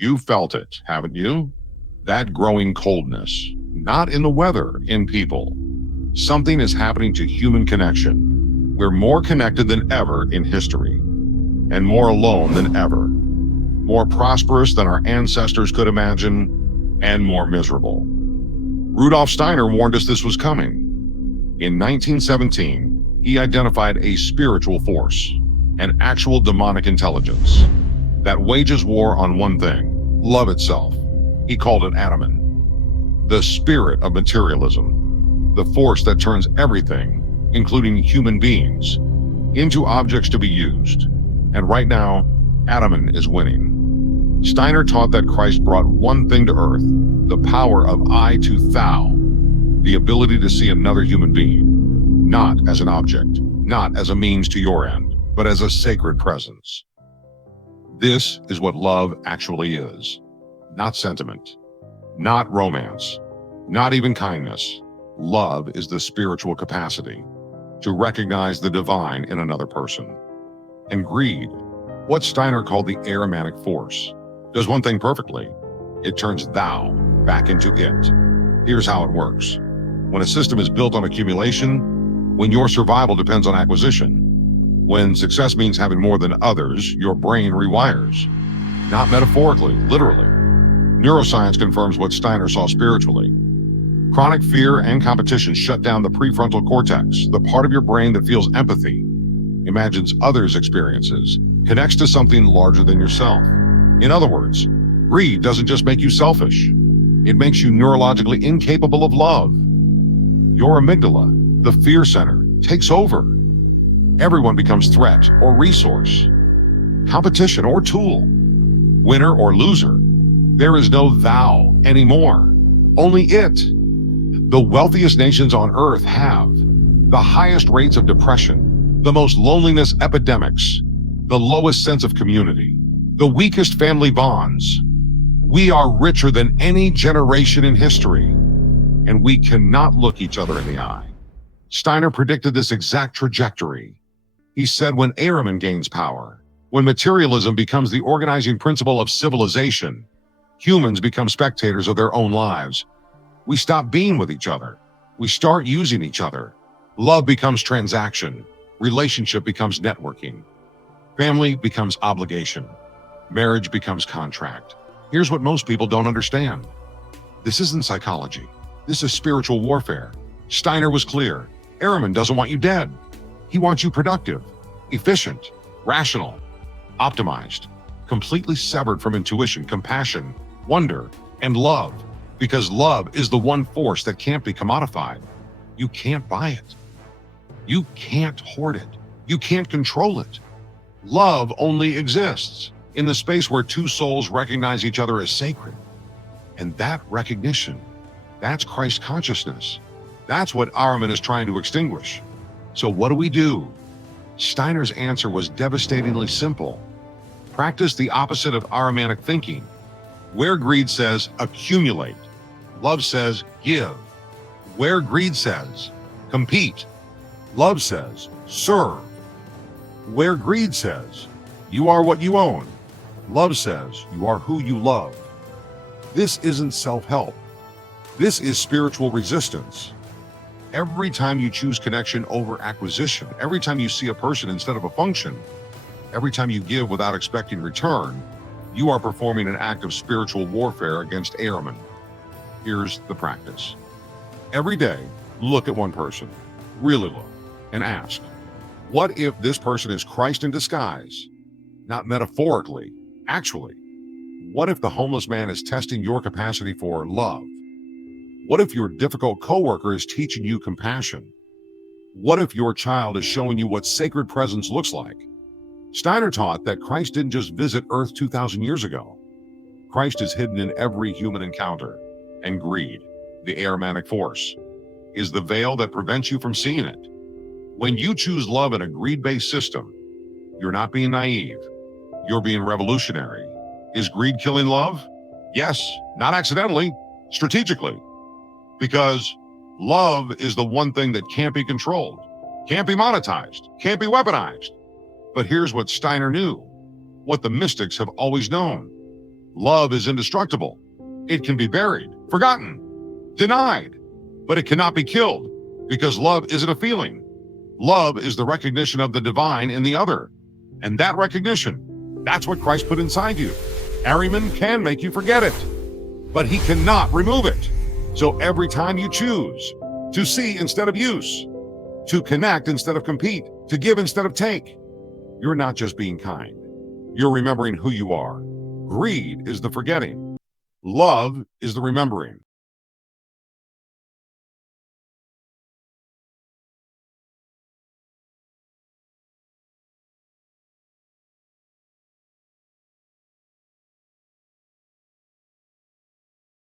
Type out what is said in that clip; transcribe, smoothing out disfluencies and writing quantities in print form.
You felt it, haven't you? That growing coldness, not in the weather, in people. Something is happening to human connection. We're more connected than ever in history, and more alone than ever. More prosperous than our ancestors could imagine, and more miserable. Rudolf Steiner warned us this was coming. In 1917, he identified a spiritual force, an actual demonic intelligence, that wages war on one thing, love itself. He called it Ahriman, the spirit of materialism, the force that turns everything, including human beings, into objects to be used. And right now, Ahriman is winning. Steiner taught that Christ brought one thing to earth, the power of I to thou, the ability to see another human being, not as an object, not as a means to your end, but as a sacred presence. This is what love actually is. Not sentiment, not romance, not even kindness. Love is the spiritual capacity to recognize the divine in another person. And greed, what Steiner called the Ahrimanic force, does one thing perfectly. It turns thou back into it. Here's how it works. When a system is built on accumulation, when your survival depends on acquisition, when success means having more than others, your brain rewires. Not metaphorically, literally. Neuroscience confirms what Steiner saw spiritually. Chronic fear and competition shut down the prefrontal cortex, the part of your brain that feels empathy, imagines others' experiences, connects to something larger than yourself. In other words, greed doesn't just make you selfish. It makes you neurologically incapable of love. Your amygdala, the fear center, takes over. Everyone becomes threat or resource, competition or tool, winner or loser. There is no thou anymore, only it. The wealthiest nations on earth have the highest rates of depression, the most loneliness epidemics, the lowest sense of community, the weakest family bonds. We are richer than any generation in history, and we cannot look each other in the eye. Steiner predicted this exact trajectory. He said when Ahriman gains power, when materialism becomes the organizing principle of civilization, humans become spectators of their own lives. We stop being with each other. We start using each other. Love becomes transaction. Relationship becomes networking. Family becomes obligation. Marriage becomes contract. Here's what most people don't understand. This isn't psychology. This is spiritual warfare. Steiner was clear. Ahriman doesn't want you dead. He wants you productive, efficient, rational, optimized, completely severed from intuition, compassion, wonder, and love, because love is the one force that can't be commodified. You can't buy it. You can't hoard it. You can't control it. Love only exists in the space where two souls recognize each other as sacred. And that recognition, that's Christ consciousness. That's what Ahriman is trying to extinguish. So what do? Steiner's answer was devastatingly simple. Practice the opposite of Ahrimanic thinking. Where greed says accumulate, love says give. Where greed says compete, love says serve. Where greed says you are what you own, love says you are who you love. This isn't self-help. This is spiritual resistance. Every time you choose connection over acquisition, every time you see a person instead of a function, every time you give without expecting return, you are performing an act of spiritual warfare against Ahriman. Here's the practice. Every day, look at one person, really look, and ask, what if this person is Christ in disguise? Not metaphorically, actually. What if the homeless man is testing your capacity for love? What if your difficult coworker is teaching you compassion? What if your child is showing you what sacred presence looks like? Steiner taught that Christ didn't just visit Earth 2,000 years ago. Christ is hidden in every human encounter, and greed, the Ahrimanic force, is the veil that prevents you from seeing it. When you choose love in a greed-based system, you're not being naive, you're being revolutionary. Is greed killing love? Yes, not accidentally, strategically. Because love is the one thing that can't be controlled, can't be monetized, can't be weaponized. But here's what Steiner knew, what the mystics have always known. Love is indestructible. It can be buried, forgotten, denied, but it cannot be killed because love isn't a feeling. Love is the recognition of the divine in the other. And that recognition, that's what Christ put inside you. Ahriman can make you forget it, but he cannot remove it. So every time you choose to see instead of use, to connect instead of compete, to give instead of take, you're not just being kind. You're remembering who you are. Greed is the forgetting. Love is the remembering.